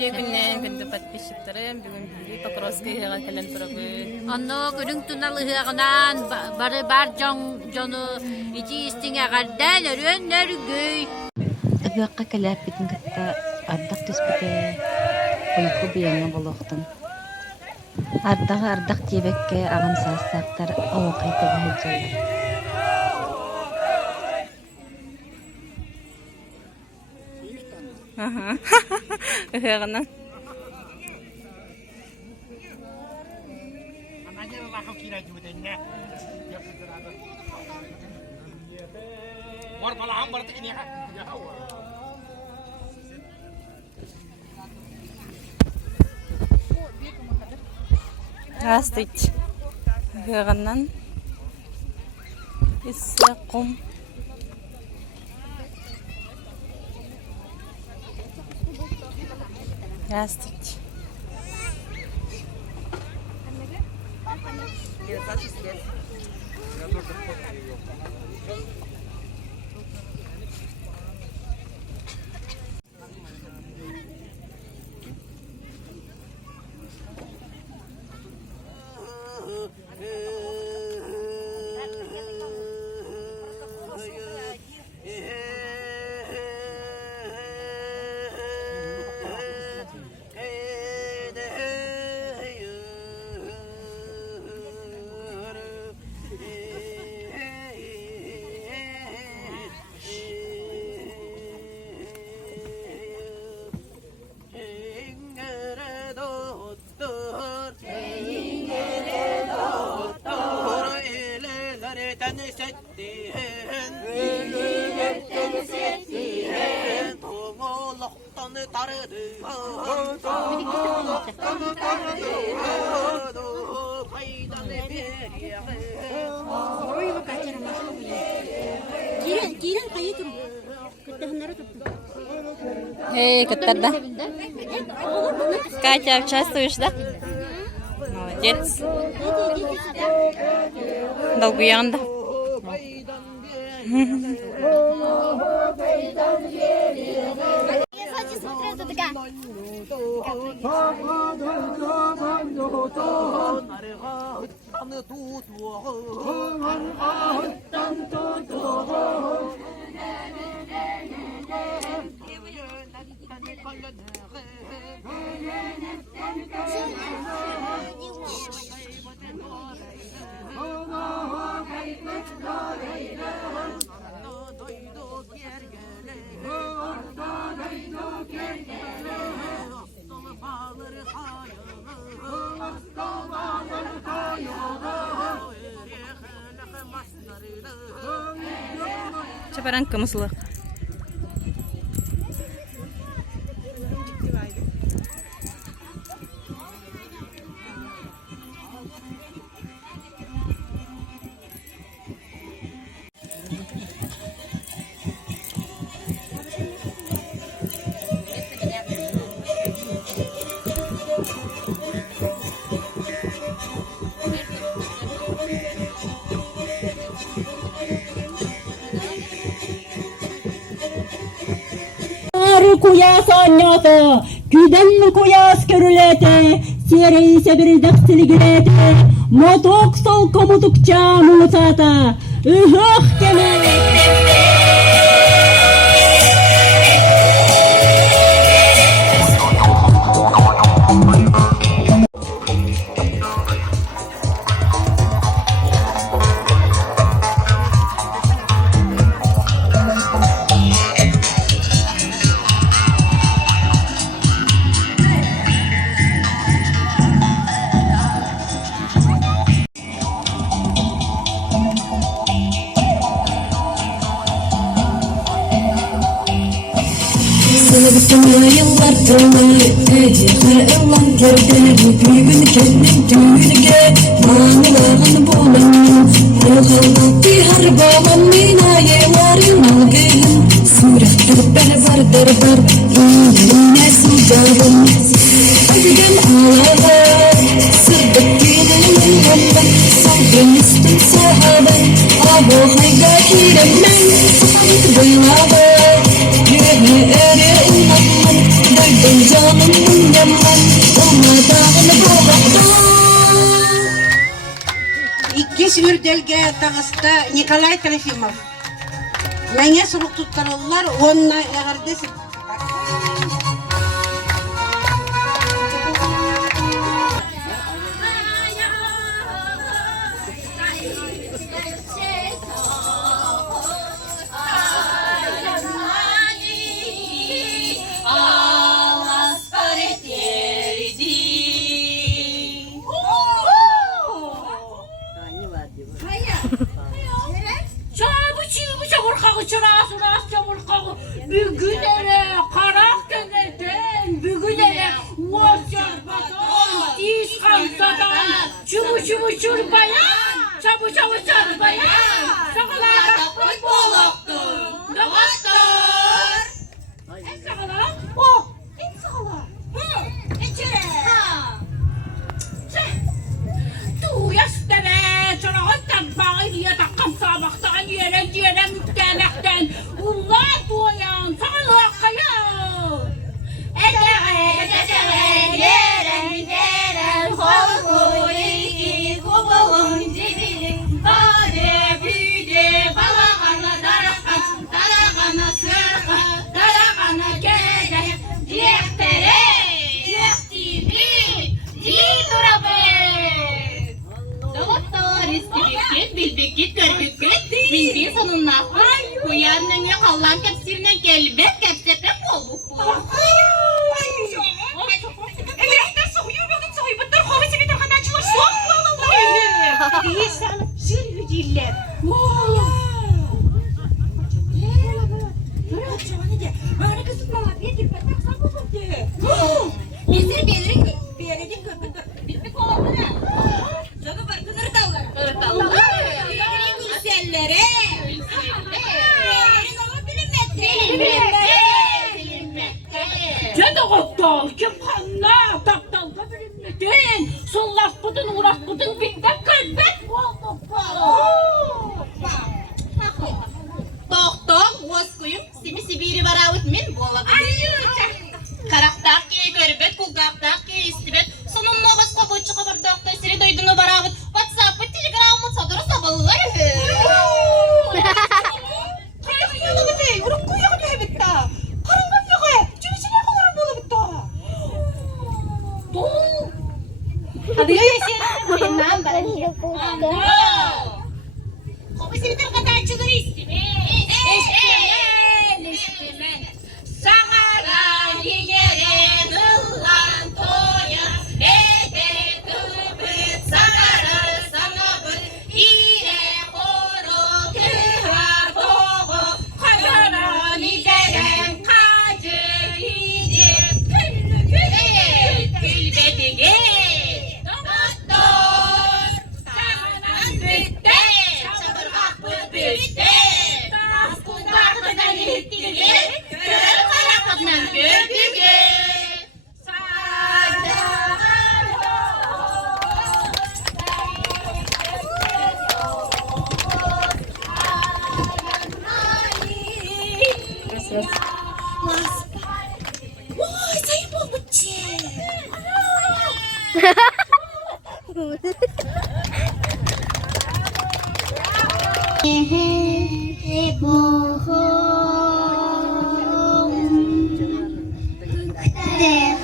Günden gündü patpişiklerim. Bugün bir Покровский'e gelen turabın. Anno gülün tunalığından bar jonu iji istinge gardan örünler göy. Öbüqqa kalapitin katta ardaq түспүтэ uyku biyana boloqtun. Ардақ жебекке ағым састақтар ауқайты бұлжалар. Hörnen. Здравствуйте. Hörnen. Исақум. Здравствуйте. Катарда. Катя, участвуешь, да? Молодец. Долгуянда. Çaparan kımıslı. Kuyas anyata, güden kuyas körülete, siyereyse bir daksili gülete, motok sol komutukça musata, ühüh kemene. Sana yıllardır yıllar gördüğü büyüğün kendin düğünüge manılarını bulanın yolunu bir harbalan minaye varın algın suretler berber yine sudarın ödügen ağlar sırdıkkinin yandan salgın üstün sahaben abo hayga kiremen sıkıntı duymalar yüreğe eri unutmam döydün canım yaman olmadığını bulakta. İkisi ürdelge tağısta Nikolay Trofimov. Mene suluk tuttarırlar, onunla eğerdesin. Çabuk çamurkağı çırası çamurkağı bugünlere karakterden bugünlere vasıfatan diz kansadan çubu çurbayan çabu çurbayan sağlara futbolaktır doktor en sağlar o en sağlar içeri tu yastere çorağından bağırıya takam sabaktan yere müktemekten ullah duyan sağlığa kayan yeren kolku iki kubulun cibinin bade büyüde balağana darağana sırka darağana gece diyektere diyektimi diyeturabe doktor istedikit bilbekit görbekit bildiği sonuna kuyanın ya kallan kepsirine gelbek kepsepek olduk bu. Emirahtar soğuyor bakın soğuyor. Bunlar kovisi bir tırkan açılır soğuk bağlılar. İyi sana sürü diller. Böyle kızım bana bir dur ben taksan bu de. Bizleri bir yere git. Bitmek olmadı ne? Sana bak kınır tavlar. Güzellere. Canım aptal, kim kanla taptalda bilinmedin. Sollaşmadın, uğraşmadın, binden kalbet olduk. Doktor, voskuyum, simi sibiri varavut min bolabilir. Karaktaki, görbet, kulgaktaki, istibet. Sonunla başka boyunca kabar doktor, seni duyduğunu varavut. WhatsApp'ı, Telegram'ı, sadırı sabahlar. Kayıp yolu mu değil? Vurup kuyuyor ne bitti? Karıngan yok. Çürüçüne kadar bolu bitti. Doğru. Hadi yaşayalım. Ben bana. Kopisi bir kadar çıkır istime. İstime. Sağara yigere dıllan toya. Ede kıbıt sağara sana bıt. İre horo kıha boğu. Kayara nideren kacı yiyecek. Gülbeti gel. Doktor. Sağanan bitti. Çabırgak bıt bitti. Kundaklıdan ittirir. Görür karaklıdan gördüğü. Sadağın Vay sayın bol bıçı.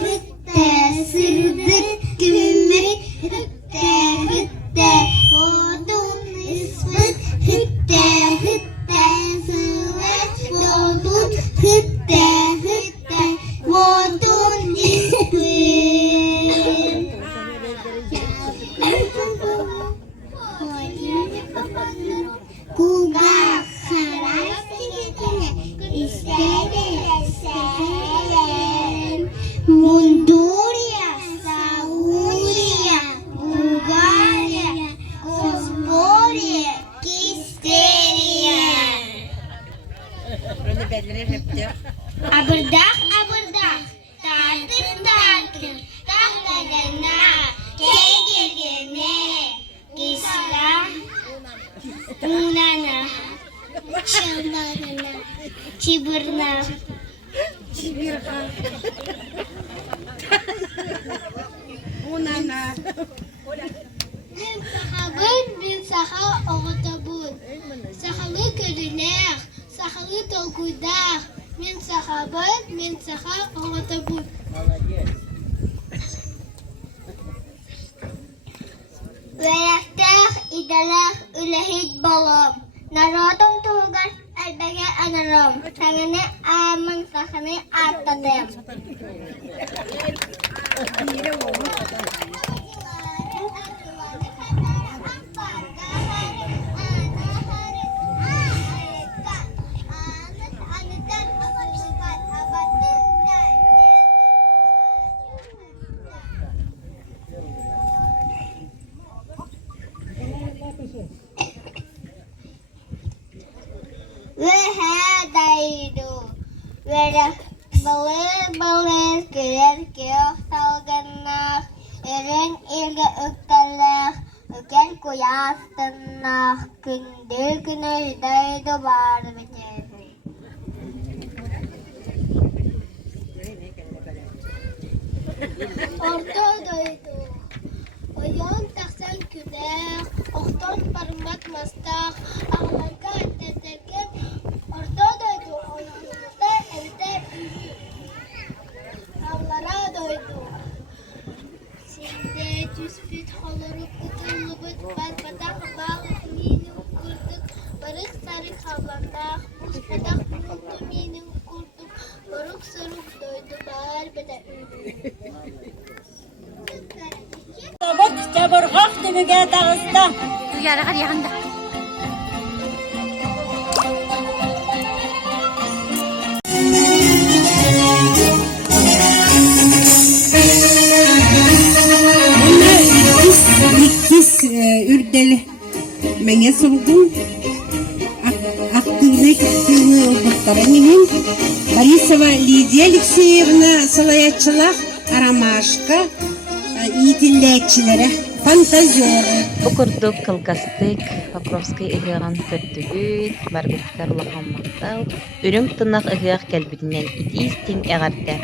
Hıtte sırdık gümri hıtte odun ısfıt hıtte sıvı dodun hıtte odun ısfıt Kuga harastigine isteden Munduria, Sauria, Bulgaria, Kosboria, Kisteria. Abırdak, tatır tatır, tahtadana, kegegene, kisla, unana, çıllarına, çibırna. Унана. Мен сахабын, мен саха оғытабын. Сахалы көрілер, сахалы толкуйдар. Мен сахабын, мен саха оғытабын. Veyaktar idalar ülehit balım. Narodum tuğgar elbege anarım. Sangane amın sahane atadım. Ve hadaydu ve balir kirer kiyok salganlar eren ilge ökteller öken kuyastınlar kündür güneşdeydu var biteri. Ortadaydı oyan taksan küler oktan parmak mastak ahlarga tetekem ortadaydı oyanında elde Allah'a doydu. Şimdi tüspüt haları kutulubut barbadak bağlık mini kurduk. Barık sarık havlandak muspadak buldu mini kurduk. Barık sarık doydu barbada Tabak çaburgak tümüge tağısta. Yara yanda. İkiz ürdeli. Menge soldum. Активный Бахтаранин, Борисова Лидия Алексеевна, Салаятчылах, Арамашка, итилләтчиләре, фантазер. Укурдук кылгастык, Покровский ыгыган көттүгүт, барбиттар улахаммактал, үрүм тынак ыгыак келбитинен итистиң эгартер.